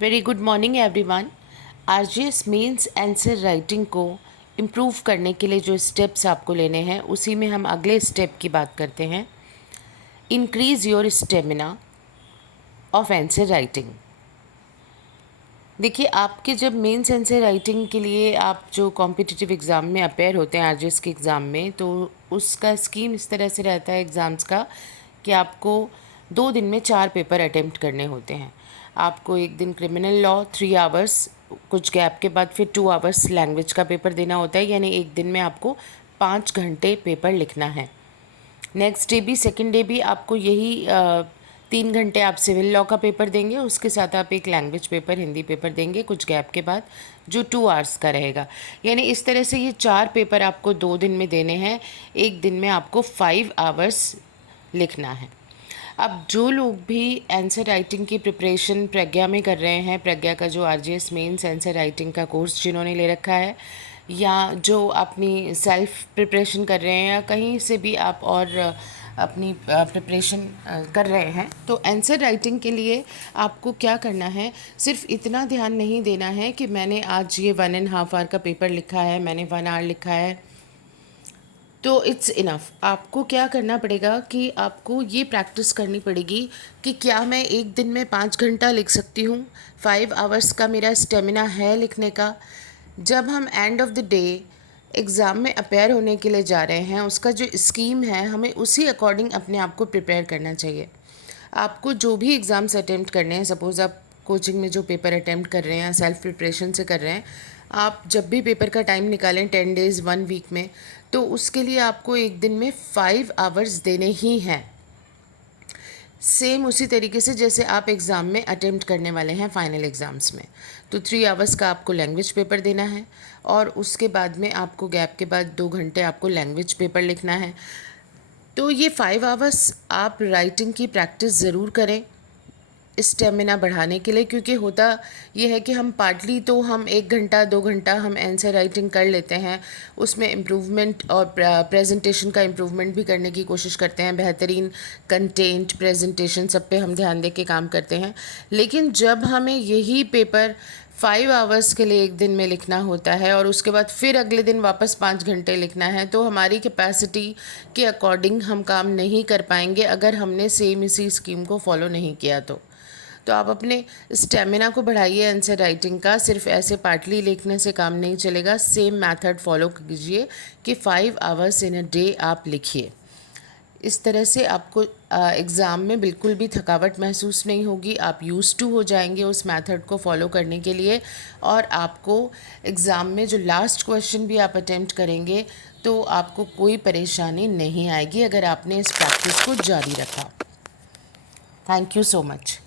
Very good morning everyone. RGS mains answer writing को improve करने के लिए जो स्टेप्स आपको लेने हैं उसी में हम अगले स्टेप की बात करते हैं। Increase your stamina of answer writing. देखिए, आपके जब मेंस आंसर राइटिंग के लिए आप जो कॉम्पिटिटिव एग्ज़ाम में अपेयर होते हैं आरजीएस के एग्ज़ाम में, तो उसका स्कीम इस तरह से रहता है एग्ज़ाम्स का कि आपको 2 दिन में 4 पेपर अटेम्प्ट करने होते हैं। आपको एक दिन क्रिमिनल लॉ 3 आवर्स, कुछ गैप के बाद फिर 2 आवर्स लैंग्वेज का पेपर देना होता है, यानी एक दिन में आपको 5 घंटे पेपर लिखना है। नेक्स्ट डे भी, सेकेंड डे भी आपको यही 3 घंटे आप सिविल लॉ का पेपर देंगे, उसके साथ आप एक लैंग्वेज पेपर हिंदी पेपर देंगे कुछ गैप के बाद, जो 2 आवर्स का रहेगा। यानी इस तरह से ये 4 पेपर आपको 2 दिन में देने हैं। एक दिन में आपको 5 आवर्स लिखना है। अब जो लोग भी आंसर राइटिंग की प्रिपरेशन प्रज्ञा में कर रहे हैं, प्रज्ञा का जो आरजीएस मेंस आंसर राइटिंग का कोर्स जिन्होंने ले रखा है, या जो अपनी सेल्फ प्रिपरेशन कर रहे हैं, या कहीं से भी आप और अपनी प्रिपरेशन कर रहे हैं, तो आंसर राइटिंग के लिए आपको क्या करना है, सिर्फ इतना ध्यान नहीं देना है कि मैंने आज ये 1.5 आवर का पेपर लिखा है, मैंने 1 आवर लिखा है, तो इट्स इनफ। आपको क्या करना पड़ेगा कि आपको ये प्रैक्टिस करनी पड़ेगी कि क्या मैं एक दिन में 5 घंटा लिख सकती हूँ, 5 आवर्स का मेरा स्टेमिना है लिखने का। जब हम end of the day exam में अपेयर होने के लिए जा रहे हैं, उसका जो स्कीम है हमें उसी अकॉर्डिंग अपने आप को प्रिपेयर करना चाहिए। आपको जो भी एग्ज़ाम्स अटेम्प्ट करने हैं, सपोज़ आप कोचिंग में जो पेपर अटेम्प्ट कर रहे हैं, सेल्फ प्रिपरेशन से कर रहे हैं, आप जब भी पेपर का टाइम निकालें 10 डेज़ 1 वीक में, तो उसके लिए आपको एक दिन में 5 आवर्स देने ही हैं। सेम उसी तरीके से जैसे आप एग्ज़ाम में अटेम्प्ट करने वाले हैं फाइनल एग्ज़ाम्स में, तो 3 आवर्स का आपको लैंग्वेज पेपर देना है, और उसके बाद में आपको गैप के बाद 2 घंटे आपको लैंग्वेज पेपर लिखना है। तो ये 5 आवर्स आप राइटिंग की प्रैक्टिस ज़रूर करें स्टेमिना बढ़ाने के लिए, क्योंकि होता ये है कि हम पार्टली तो हम 1 घंटा 2 घंटा हम आंसर राइटिंग कर लेते हैं, उसमें इम्प्रूवमेंट और प्रेजेंटेशन का इम्प्रूवमेंट भी करने की कोशिश करते हैं, बेहतरीन कंटेंट प्रेजेंटेशन सब पे हम ध्यान दे के काम करते हैं। लेकिन जब हमें यही पेपर 5 आवर्स के लिए एक दिन में लिखना होता है और उसके बाद फिर अगले दिन वापस 5 घंटे लिखना है, तो हमारी कैपेसिटी के अकॉर्डिंग हम काम नहीं कर पाएंगे अगर हमने सेम इसी स्कीम को फॉलो नहीं किया तो आप अपने स्टेमिना को बढ़ाइए आंसर राइटिंग का। सिर्फ ऐसे पार्टली लिखने से काम नहीं चलेगा, सेम मेथड फॉलो कीजिए कि 5 आवर्स इन अ डे आप लिखिए। इस तरह से आपको एग्ज़ाम में बिल्कुल भी थकावट महसूस नहीं होगी, आप यूज़ टू हो जाएंगे उस मेथड को फॉलो करने के लिए, और आपको एग्ज़ाम में जो लास्ट क्वेश्चन भी आप अटेम्प्ट करेंगे तो आपको कोई परेशानी नहीं आएगी अगर आपने इस प्रैक्टिस को जारी रखा। Thank you so much.